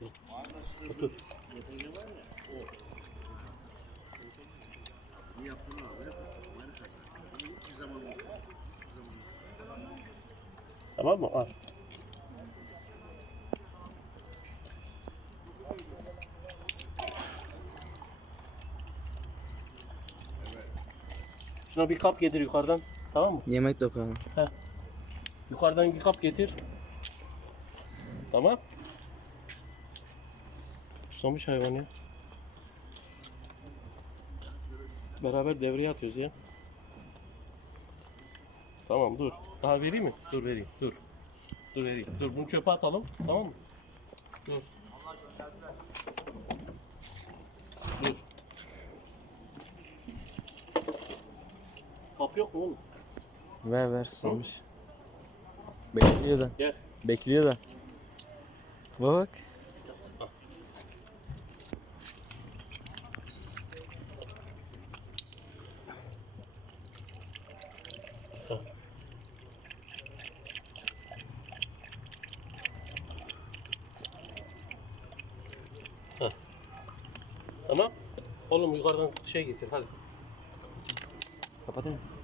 Otur. Yaptın abi? Tamam mı? Al. Şuna bir kap getir yukarıdan. Tamam mı? Yemek de koyalım. Yukarıdan bir kap getir. Tamam. Susamış hayvan ya. Beraber devreye atıyoruz ya. Tamam dur. Daha vereyim mi? Dur vereyim. Dur. Dur vereyim. Dur bunu çöpe atalım. Tamam mı? Dur. Dur. Kap yok mu oğlum? Ver ver susamış. Bekliyor da. Gel. Bekliyor da. Bak. Tamam. Oğlum yukarıdan şey getir hadi. Kapatayım mı?